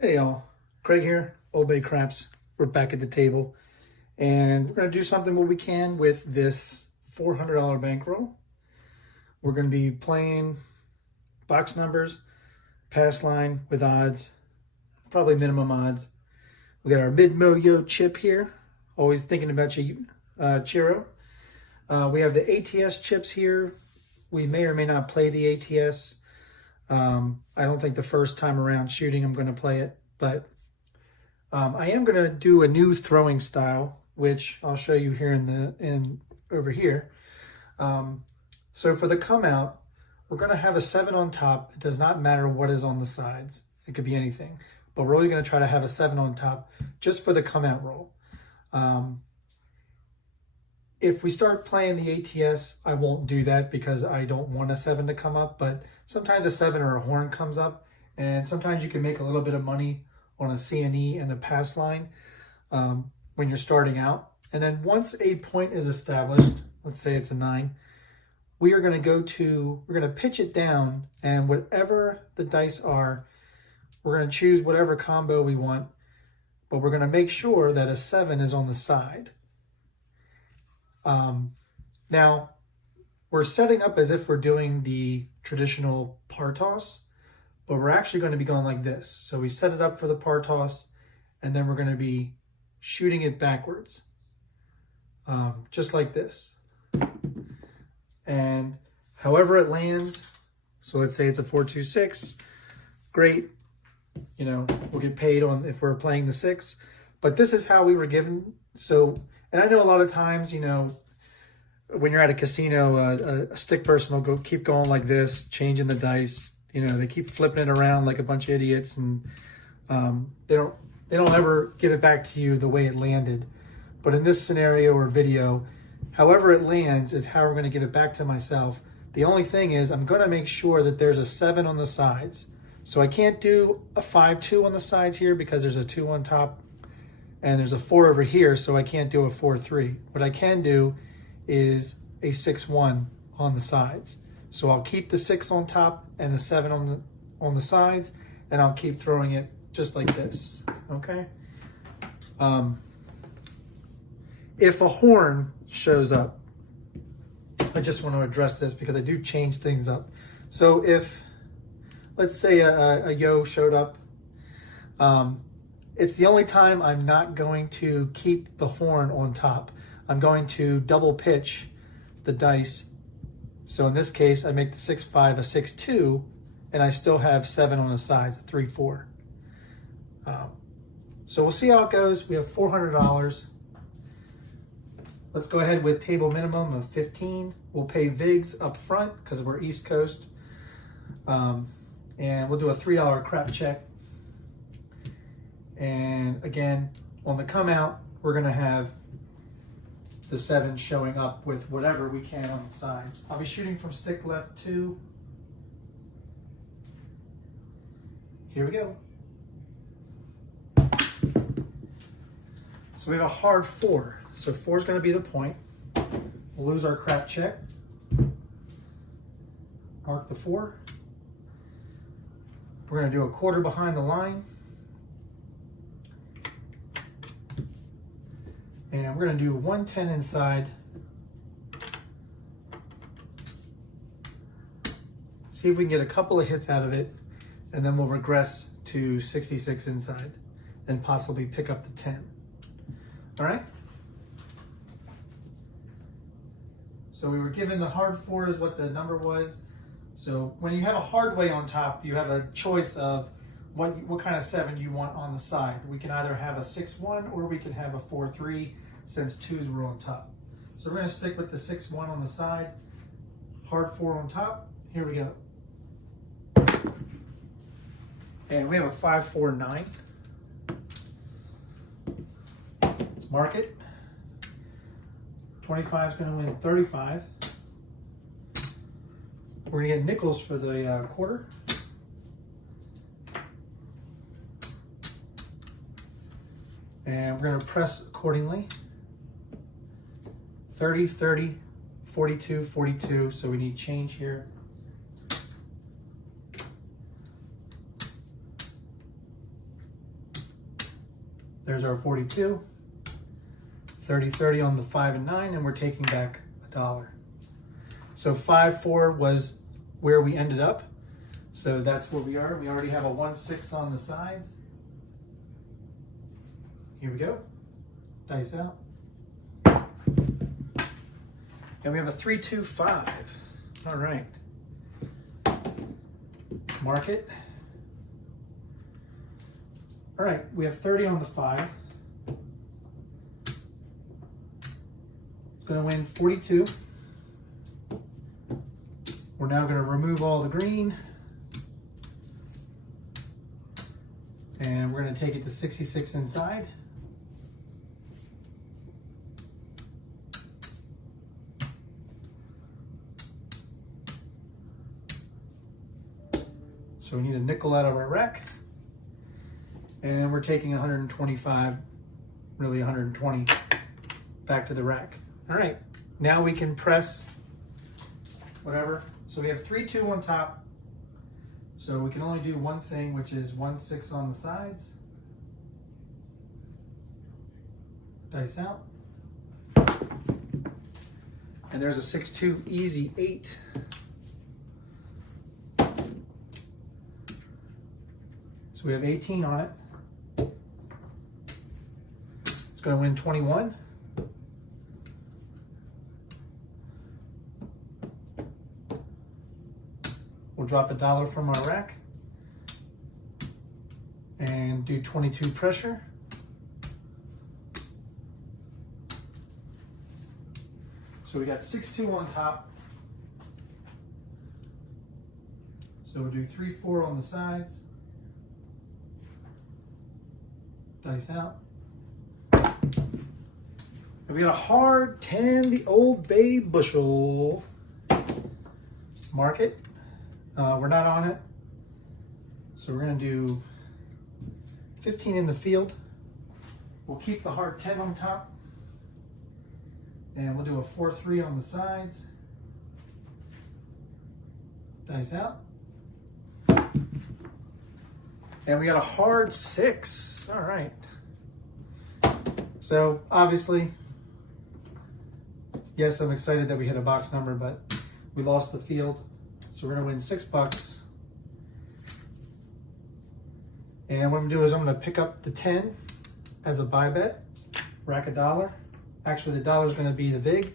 Hey y'all, Craig here, OldBayCraps. We're back at the table and we're going to do something what we can with this $400 bankroll. We're going to be playing box numbers, pass line with odds, probably minimum odds. We got our mid-mo-yo chip here, always thinking about you, Chiro. We have the ATS chips here. We may or may not play the ATS. I don't think the first time around shooting I'm going to play it, but I am going to do a new throwing style, which I'll show you here over here. So for the come out, we're going to have a 7 on top. It does not matter what is on the sides. It could be anything, but we're always going to try to have a 7 on top just for the come out roll. If we start playing the ATS, I won't do that because I don't want a 7 to come up, but sometimes a 7 or a horn comes up, and sometimes you can make a little bit of money on a CNE and a pass line when you're starting out. And then once a point is established, let's say it's a 9, we're going to pitch it down, and whatever the dice are, we're going to choose whatever combo we want, but we're going to make sure that a 7 is on the side. Now, we're setting up as if we're doing the traditional par toss, but we're actually going to be going like this. So we set it up for the par toss, and then we're going to be shooting it backwards, just like this. And however it lands, so let's say it's a 4-2-6, great. You know, we'll get paid on if we're playing the 6, but this is how we were given. So, and I know a lot of times, you know, when you're at a casino, a stick person will keep going like this, changing the dice. You know, they keep flipping it around like a bunch of idiots, and they don't ever give it back to you the way it landed. But in this scenario or video, however it lands is how we're going to give it back to myself. The only thing is I'm going to make sure that there's a 7 on the sides. So I can't do a 5-2 on the sides here because there's a 2 on top, and there's a 4 over here, so I can't do a 4-3. What I can do is a 6-1 on the sides. So I'll keep the 6 on top and the 7 on the sides, and I'll keep throwing it just like this, okay? If a horn shows up, I just want to address this because I do change things up. So if, let's say a yo showed up, it's the only time I'm not going to keep the horn on top. I'm going to double pitch the dice. So in this case, I make the 6-5 a 6-2, and I still have 7 on the sides, a 3-4. So we'll see how it goes. We have $400. Let's go ahead with table minimum of 15. We'll pay VIGs up front because we're East Coast. And we'll do a $3 crap check. And again, on the come out, we're gonna have the 7 showing up with whatever we can on the sides. I'll be shooting from stick left 2. Here we go. So we have a hard 4. So 4 is going to be the point. We'll lose our crap check. Mark the 4. We're going to do a quarter behind the line. And we're going to do 110 inside. See if we can get a couple of hits out of it, and then we'll regress to 66 inside and possibly pick up the 10. All right? So we were given the hard 4 is what the number was. So when you have a hard way on top, you have a choice of what kind of 7 you want on the side. We can either have a 6-1 or we can have a 4-3 since 2s were on top. So we're going to stick with the 6-1 on the side, hard 4 on top. Here we go. And we have a 5-4-9. Let's mark it. 25 is going to win 35. We're going to get nickels for the quarter. And we're going to press accordingly. 30, 30, 42, 42. So we need change here. There's our 42. 30-30 on the 5 and 9, and we're taking back $1. So 5-4 was where we ended up. So that's where we are. We already have a 1-6 on the sides. Here we go. Dice out. And we have a 3-2-5. All right. Mark it. All right, we have 30 on the 5. It's going to win 42. We're now going to remove all the green. And we're going to take it to 66 inside. So we need a nickel out of our rack. And we're taking 125, really 120, back to the rack. All right, now we can press whatever. So we have 3-2 on top. So we can only do one thing, which is 1-6 on the sides. Dice out. And there's a 6-2 easy 8. So we have 18 on it. It's going to win 21. We'll drop $1 from our rack and do 22 pressure. So we got 6-2 on top. So we'll do 3-4 on the sides. Dice out. And we got a hard 10, the Old Bay bushel. Mark it. We're not on it. So we're going to do 15 in the field. We'll keep the hard 10 on top. And we'll do a 4-3 on the sides. Dice out. And we got a hard 6. All right. So obviously, yes, I'm excited that we hit a box number, but we lost the field. So we're gonna win $6. And what I'm gonna do is I'm gonna pick up the 10 as a buy bet, rack $1. Actually, the $1 is gonna be the VIG.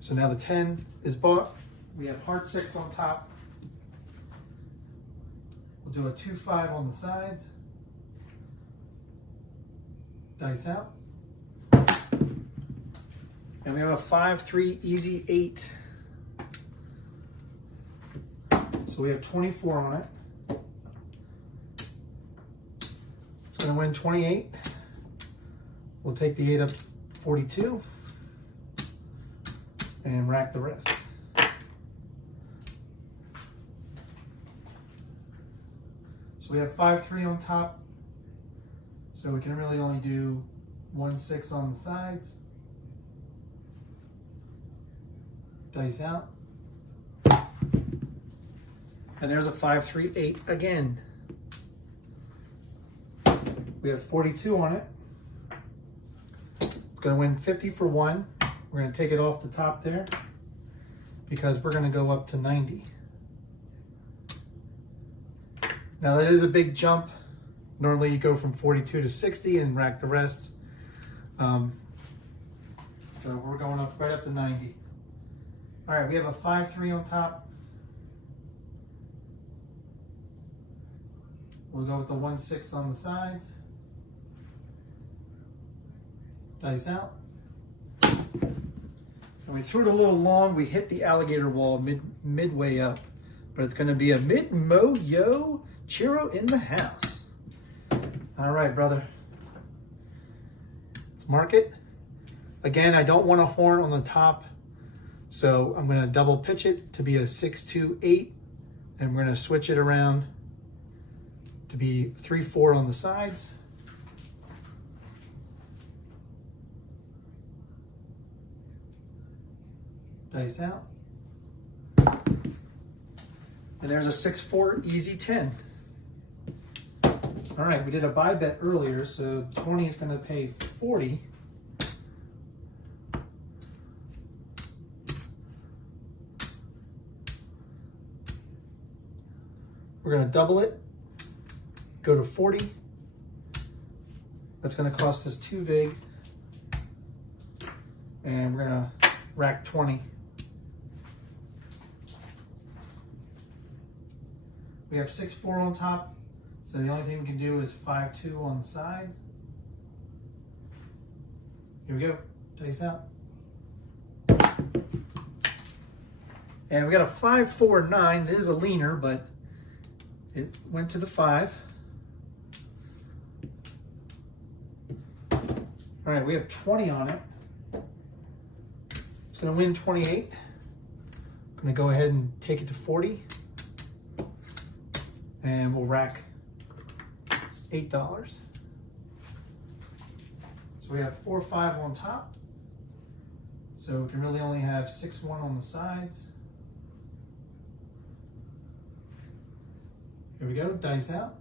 So now the 10 is bought. We have hard 6 on top. We'll do a 2-5 on the sides. Dice out. And we have a 5-3 easy 8. So we have 24 on it. It's going to win 28. We'll take the 8 up 42 and rack the rest. So we have 5-3 on top. So we can really only do 1-6 on the sides. Dice out. And there's a 5-3 8 again. We have 42 on it. It's going to win 50 for 1. We're going to take it off the top there because we're going to go up to 90. Now that is a big jump. Normally you go from 42 to 60 and rack the rest. So we're going up right up to 90. All right, we have a 5-3 on top. We'll go with the 1-6 on the sides. Dice out. And we threw it a little long. We hit the alligator wall midway up. But it's going to be a mid-mo-yo Chiro in the house. All right, brother. Let's mark it. Again, I don't want a horn on the top. So I'm going to double pitch it to be a 6-2-8. And we're going to switch it around to be 3-4 on the sides. Dice out. And there's a 6-4 easy 10. All right, we did a buy bet earlier, so 20 is going to pay 40. We're going to double it, go to 40. That's going to cost us 2 vig. And we're going to rack 20. We have 6-4 on top, so the only thing we can do is 5-2 on the sides. Here we go, dice out. And we got a 5-4-9. It is a leaner, but it went to the 5. All right, we have 20 on it. It's gonna win 28. I'm gonna go ahead and take it to 40. And we'll rack $8. So we have 4-5 on top. So we can really only have 6-1 on the sides. Here we go, dice out.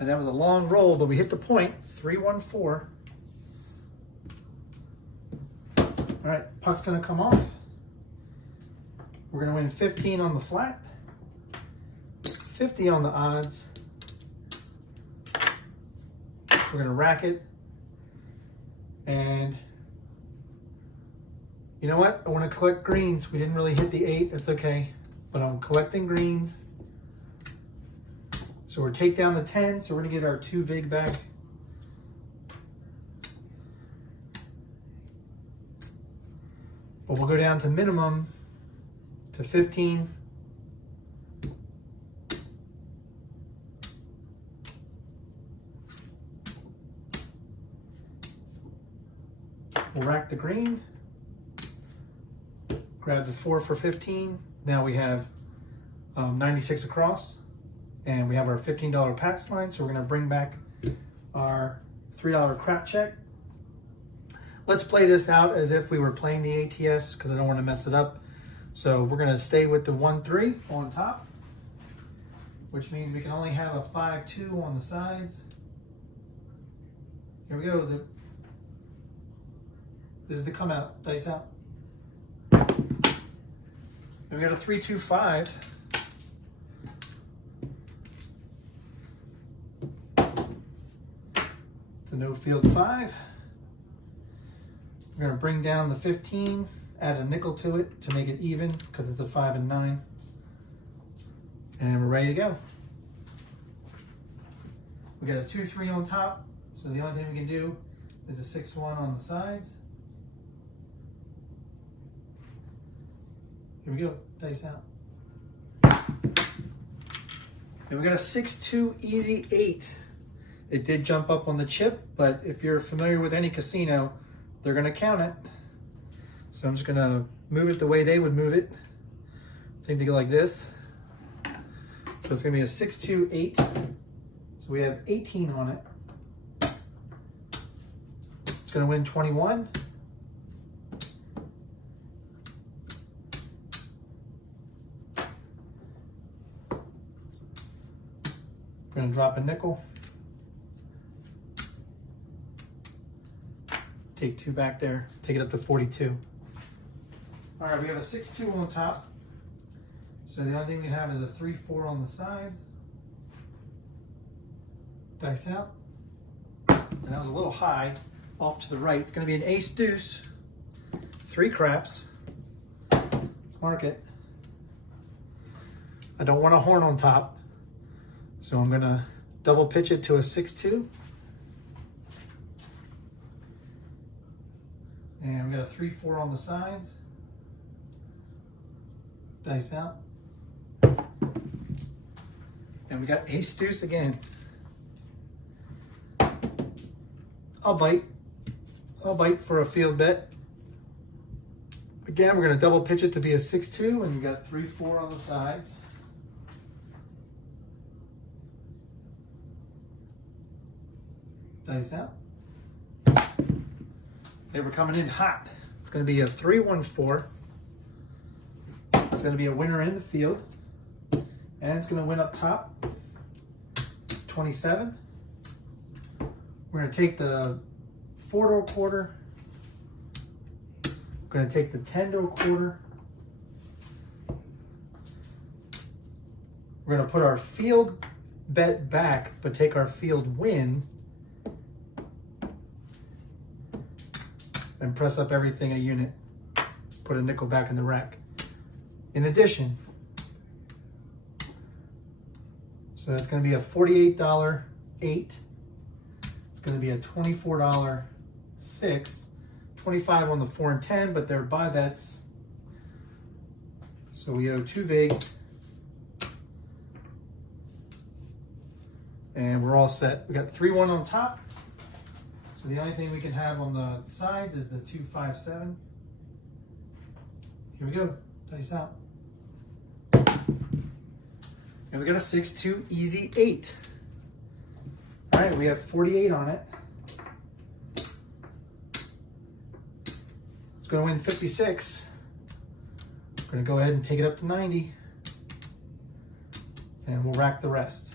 And that was a long roll, but we hit the point, 3-1-4. All right, puck's gonna come off. We're gonna win 15 on the flat, 50 on the odds. We're gonna rack it. And you know what? I wanna collect greens. We didn't really hit the 8, that's okay. But I'm collecting greens. So we're take down the 10, so we're gonna get our 2 vig back. But we'll go down to minimum to 15. We'll rack the green, grab the 4 for 15. Now we have 96 across, and we have our $15 pass line, so we're gonna bring back our $3 crap check. Let's play this out as if we were playing the ATS, because I don't want to mess it up. So we're gonna stay with the 1-3 on top, which means we can only have a 5-2 on the sides. Here we go. This is the come out, dice out. And we got a 3-2-5. It's a no field 5. We're gonna bring down the 15. Add a nickel to it to make it even because it's a 5 and 9. And we're ready to go. We got a 2-3 on top, so the only thing we can do is a 6-1 on the sides. Here we go, dice out. And we got a 6-2 easy 8. It did jump up on the chip, but if you're familiar with any casino, they're gonna count it. So I'm just gonna move it the way they would move it. I think they go like this. So it's gonna be a 6-2-8. So we have 18 on it. It's gonna win 21. We're gonna drop a nickel. Take 2 back there, take it up to 42. All right, we have a 6-2 on top. So the only thing we have is a 3-4 on the sides. Dice out. And that was a little high, off to the right. It's gonna be an ace deuce, 3 craps. Let's mark it. I don't want a horn on top, so I'm gonna double pitch it to a 6-2. And we got a 3-4 on the sides. Dice out. And we got ace deuce again. I'll bite. I'll bite for a field bet. Again, we're gonna double pitch it to be a 6-2, and we got 3-4 on the sides. Dice out. They were coming in hot. It's gonna be a 3-1-4. It's gonna be a winner in the field. And it's going to win up top, 27. We're going to take the 4 to a quarter. We're going to take the 10 to a quarter. We're going to put our field bet back, but take our field win and press up everything a unit. Put a nickel back in the rack. In addition, so that's going to be a $48 8. It's going to be a $24 6. 25 on the 4 and 10, but they're buy bets. So we owe 2 vig. And we're all set. We got 3-1 on top. So the only thing we can have on the sides is the 2-5-7. Here we go. Dice out. And we got a 6-2 easy 8. All right, we have 48 on it. It's going to win 56. We're going to go ahead and take it up to 90. And we'll rack the rest.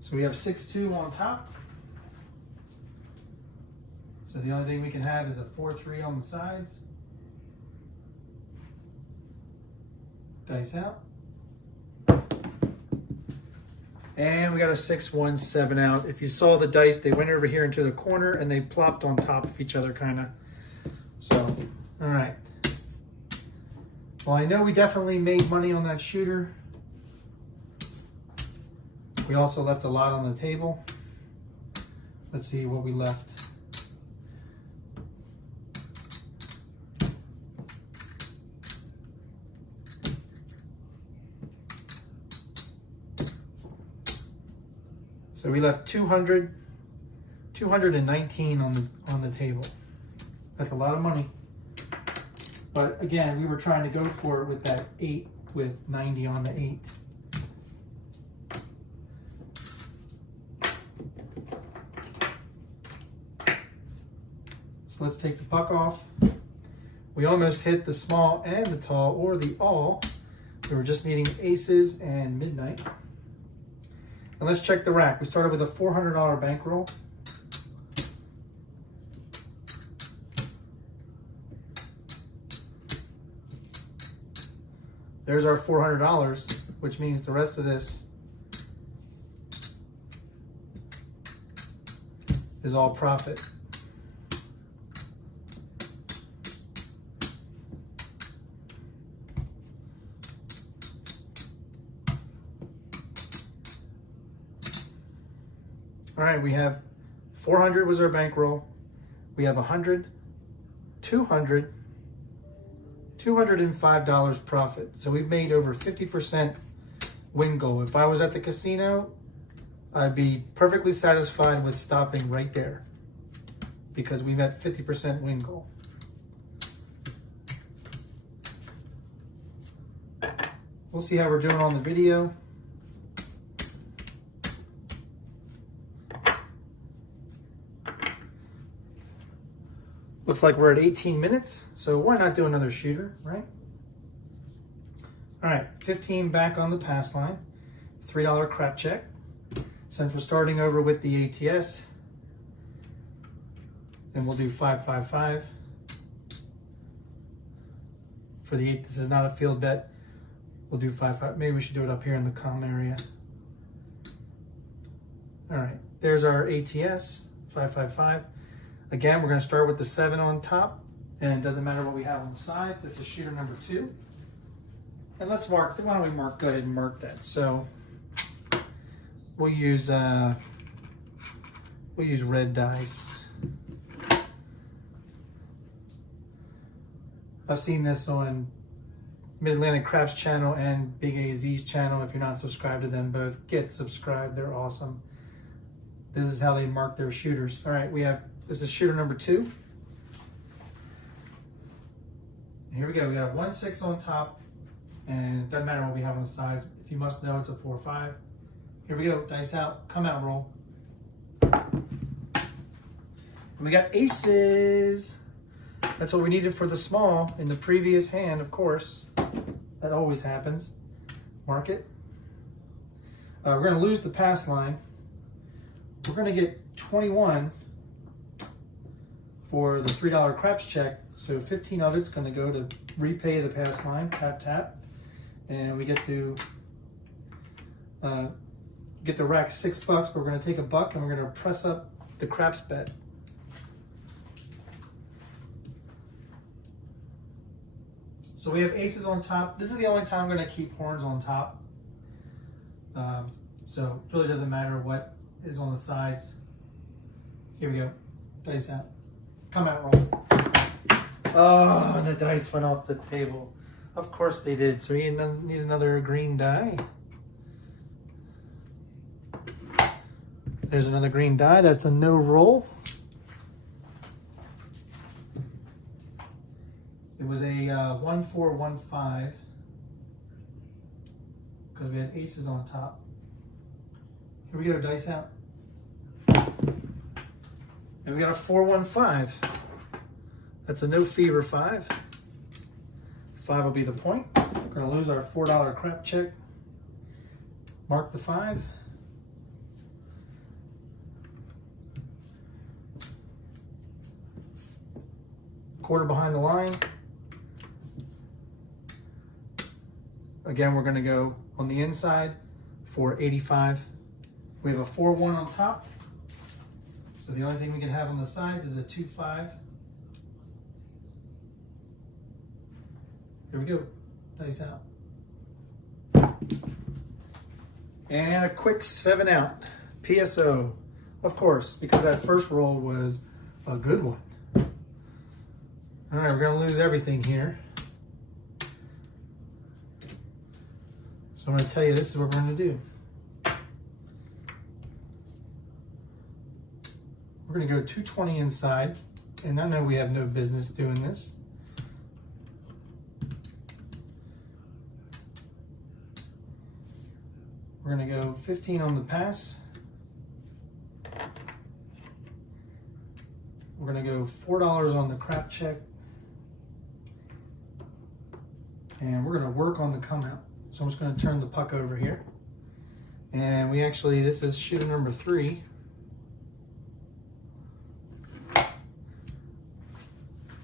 So we have 6-2 on top. So the only thing we can have is a 4-3 on the sides. Dice out. And we got a 6-1-7 out. If you saw the dice, they went over here into the corner and they plopped on top of each other kind of. So, all right. Well, I know we definitely made money on that shooter. We also left a lot on the table. Let's see what we left. So we left 219 on the table. That's a lot of money. But again, we were trying to go for it with that 8 with 90 on the 8. So let's take the puck off. We almost hit the small and the tall or the all. We were just needing aces and midnight. And let's check the rack. We started with a $400 bankroll. There's our $400, which means the rest of this is all profit. All right, we have 400 was our bankroll. We have 100, 200, $205 profit. So we've made over 50% win goal. If I was at the casino, I'd be perfectly satisfied with stopping right there because we met 50% win goal. We'll see how we're doing on the video. Looks like we're at 18 minutes, so why not do another shooter, right? All right, 15 back on the pass line, $3 crap check. Since we're starting over with the ATS, then we'll do 5-5-5. For the 8, this is not a field bet. We'll do 5-5. Maybe we should do it up here in the comm area. All right, there's our ATS, 5-5-5. Again, we're going to start with the 7 on top, and it doesn't matter what we have on the sides. This is shooter number 2. And let's mark, why don't we mark, go ahead and mark that. So we'll use red dice. I've seen this on Mid-Atlantic Craps channel and Big AZ's channel. If you're not subscribed to them both, get subscribed. They're awesome. This is how they mark their shooters. All right, this is shooter number 2. Here we go. We have 1-6 on top, and it doesn't matter what we have on the sides. If you must know, it's a 4-5. Here we go. Dice out. Come out roll. And we got aces. That's what we needed for the small in the previous hand, of course. That always happens. Mark it. We're going to lose the pass line. We're going to get 21 for the $3 craps check. So 15 of it's going to go to repay the pass line. Tap, tap. And we get to rack $6, but we're going to take $1 and we're going to press up the craps bet. So we have aces on top. This is the only time I'm going to keep horns on top. So it really doesn't matter what is on the sides. Here we go. Dice out. Come out roll. Oh, and the dice went off the table. Of course they did. So you need another green die. There's another green die. That's a no roll. It was a 1-4-1-5 because we had aces on top. Here we go, dice out. And we got a 4-1-5. That's a no fever 5. 5 will be the point. We're going to lose our $4 crap check. Mark the 5. Quarter behind the line. Again, we're going to go on the inside for 85. We have a 4-1 on top. So the only thing we can have on the sides is a 2-5. Here we go. Dice out. And a quick 7 out. PSO. Of course, because that first roll was a good one. All right, we're going to lose everything here. So I'm going to tell you this is what we're going to do. We're going to go 220 inside, and I know we have no business doing this. We're going to go 15 on the pass. We're going to go $4 on the crap check. And we're going to work on the come out. So I'm just going to turn the puck over here. And we actually, this is shooter number 3.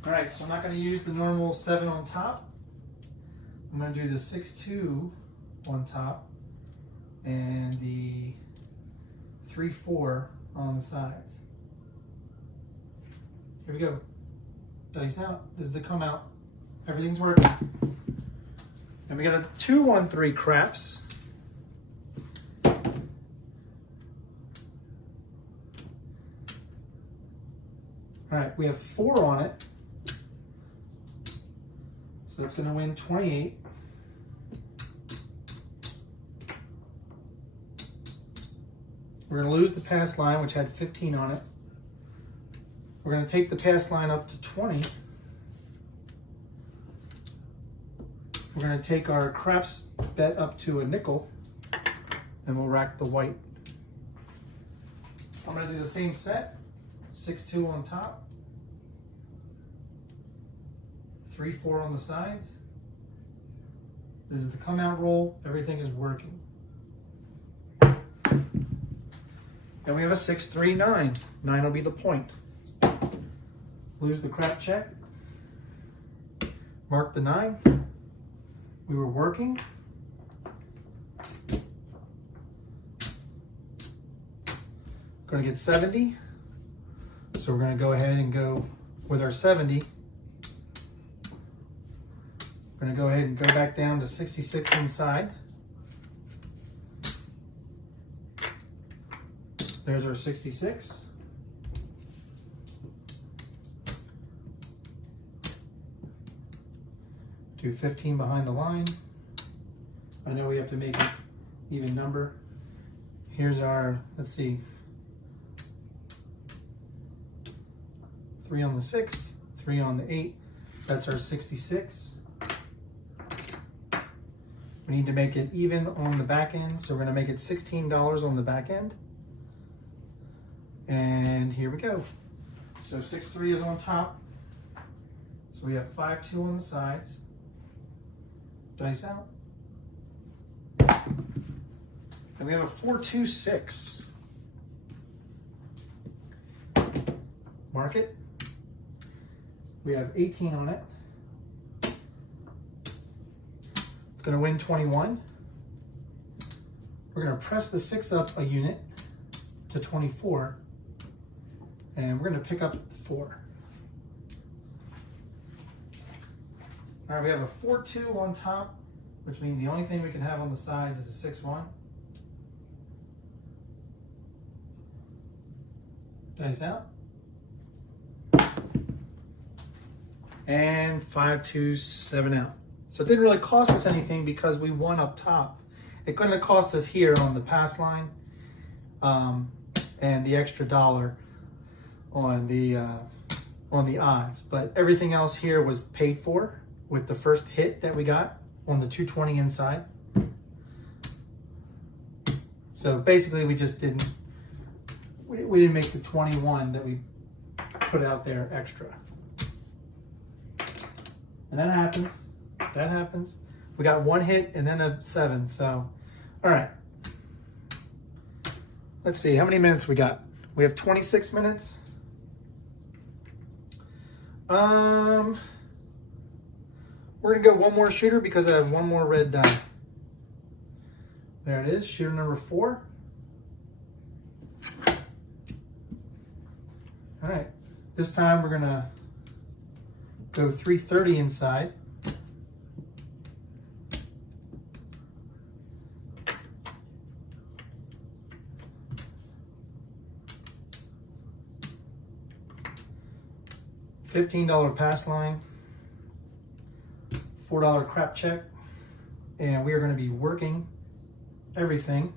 All right, so I'm not going to use the normal 7 on top. I'm going to do the 6-2 on top and the 3-4 on the sides. Here we go. Dice out. This is the come out. Everything's working. And we got a 2-1-3 craps. All right, we have 4 on it. So it's going to win 28. We're going to lose the pass line, which had 15 on it. We're going to take the pass line up to 20. We're going to take our craps bet up to a nickel, and we'll rack the white. I'm going to do the same set. 6-2 on top. 3-4 on the sides. This is the come out roll. Everything is working. Then we have a 6-3-9. 9 will be the point. Lose the crap check. Mark the 9. We were working. Going to get 70. So we're going to go ahead and go with our 70. We're going to go ahead and go back down to 66 inside. There's our 66. Do 15 behind the line. I know we have to make it even number. Here's our, let's see, 3 on the 6, 3 on the 8. That's our 66. We need to make it even on the back end, so we're going to make it $16 on the back end. And here we go. So 6-3 is on top. So we have 5-2 on the sides. Dice out. And we have a 4-2-6. Mark it. We have 18 on it. It's going to win 21. We're going to press the 6 up a unit to 24. And we're going to pick up 4. All right, we have a 4-2 on top, which means the only thing we can have on the sides is a 6-1. Dice out. And 5-2-7 out. So it didn't really cost us anything because we won up top. It couldn't have cost us here on the pass line and the extra $1 on the odds. But everything else here was paid for with the first hit that we got on the 220 inside. So basically we just didn't make the 21 that we put out there extra. And that happens. That happens. We got 1 hit and then a 7. So, all right. Let's see how many minutes we got. We have 26 minutes. We're gonna go one more shooter because I have one more red die. There it is, shooter number 4. All right, this time we're gonna go 330 inside. $15 pass line, $4 crap check, and we are going to be working everything.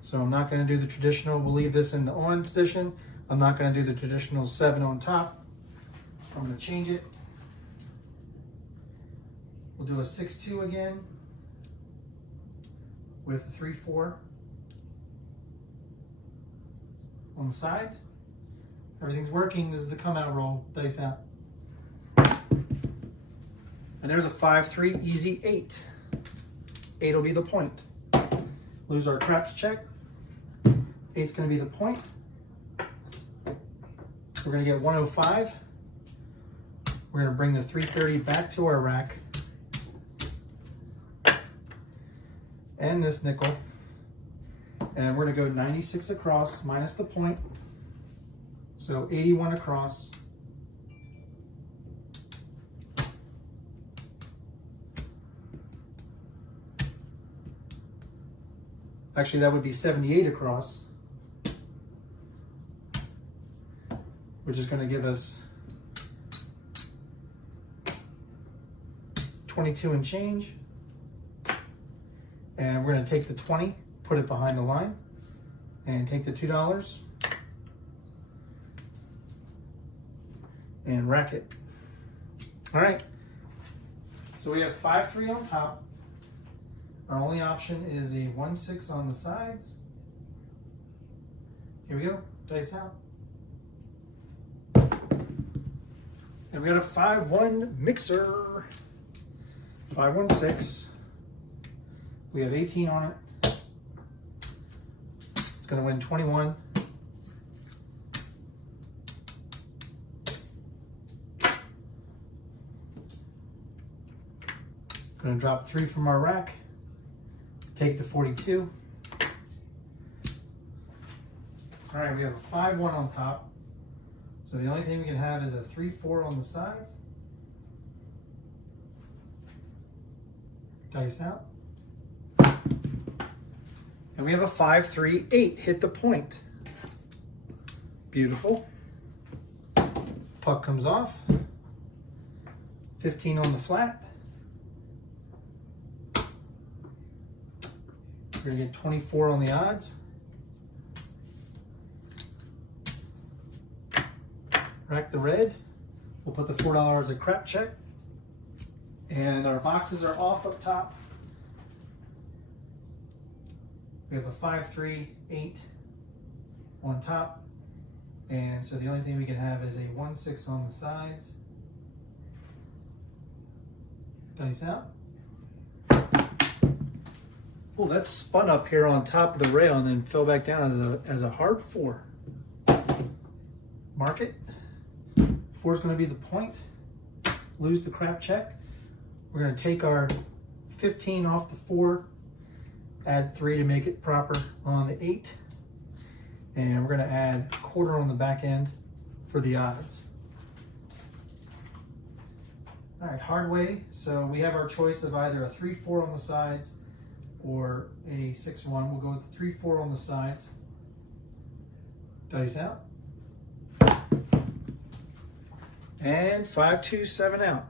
So I'm not going to do the traditional, we'll leave this in the on position. I'm not going to do the traditional 7 on top. I'm going to change it. We'll do a 6-2 again with a 3-4 on the side. Everything's working. This is the come out roll. Dice out. And there's a 5-3 easy 8. 8 will be the point. Lose our craps check. 8's going to be the point. We're going to get 105. We're going to bring the 330 back to our rack. And this nickel. And we're going to go 96 across minus the point. So 81 across. Actually, that would be 78 across, which is going to give us 22 and change. And we're going to take the 20, put it behind the line, and take the $2. And rack it. All right, so we have 5-3 on top. Our only option is a 1-6 on the sides. Here we go, dice out. And we got a 5-1 mixer. 5-1-6. We have 18 on it. It's gonna win 21. Going to drop 3 from our rack, take the 42. All right, we have a 5-1 on top. So the only thing we can have is a 3-4 on the sides. Dice out. And we have a 5-3-8, hit the point. Beautiful. Puck comes off. 15 on the flat. We're going to get 24 on the odds. Rack the red. We'll put the $4 as a crap check. And our boxes are off up top. We have a 5-3-8 on top. And so the only thing we can have is a 1-6 on the sides. Dice out. Oh, that spun up here on top of the rail and then fell back down as a hard 4. Mark it. 4 is going to be the point. Lose the crap check. We're going to take our 15 off the 4, add 3 to make it proper on the 8, and we're going to add 1/4 on the back end for the odds. All right, hard way. So we have our choice of either a 3-4 on the sides or a 6-1. We'll go with the 3-4 on the sides. Dice out. And 5-2-7 out.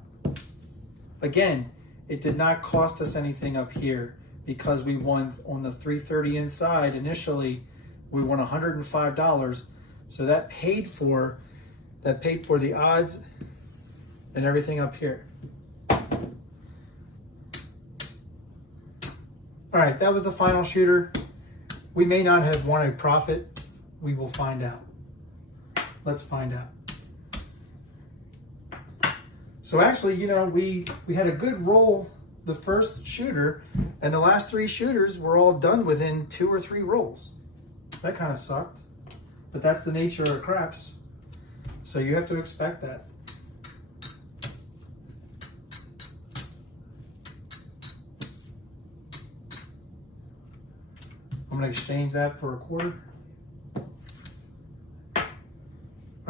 Again, it did not cost us anything up here because we won on the 330 inside. Initially, we won $105. So that paid for the odds and everything up here. All right, that was the final shooter. We may not have won a profit. We will find out. Let's find out. So actually, you know, we had a good roll the first shooter, and the last 3 shooters were all done within 2 or 3 rolls. That kind of sucked, but that's the nature of craps. So you have to expect that. I'm going to exchange that for a 1/4.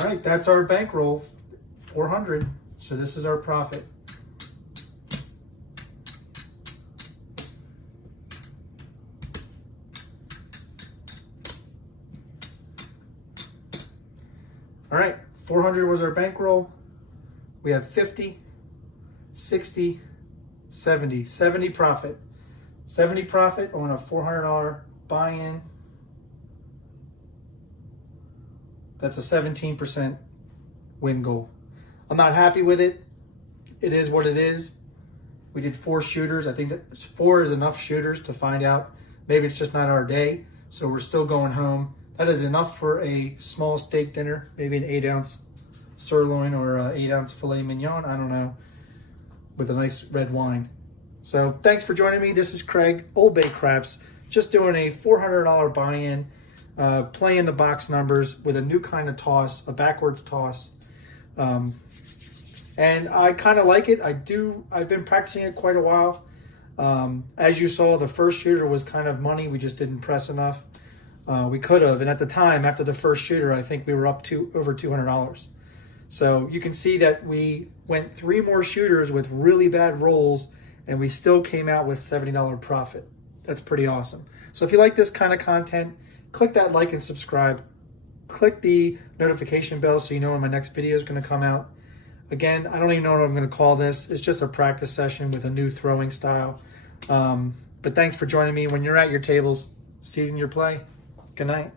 All right, that's our bankroll, 400. So this is our profit. All right, 400 was our bankroll. We have 50, 60, 70. 70 profit. 70 profit on a $400 buy-in. That's a 17% win goal. I'm not happy with it. It is what it is. We did 4 shooters. I think that 4 is enough shooters to find out. Maybe it's just not our day, so we're still going home. That is enough for a small steak dinner, maybe an 8-ounce sirloin or an 8-ounce filet mignon, I don't know, with a nice red wine. So thanks for joining me. This is Craig, OldBayCraps, just doing a $400 buy-in, playing the box numbers with a new kind of toss, a backwards toss. And I kind of like it. I've been practicing it quite a while. As you saw, the first shooter was kind of money. We just didn't press enough. We could have, and at the time, after the first shooter, I think we were up to over $200. So you can see that we went 3 more shooters with really bad rolls, and we still came out with $70 profit. That's pretty awesome. So if you like this kind of content, click that like and subscribe. Click the notification bell so you know when my next video is going to come out. Again, I don't even know what I'm going to call this. It's just a practice session with a new throwing style. But thanks for joining me. When you're at your tables, season your play. Good night.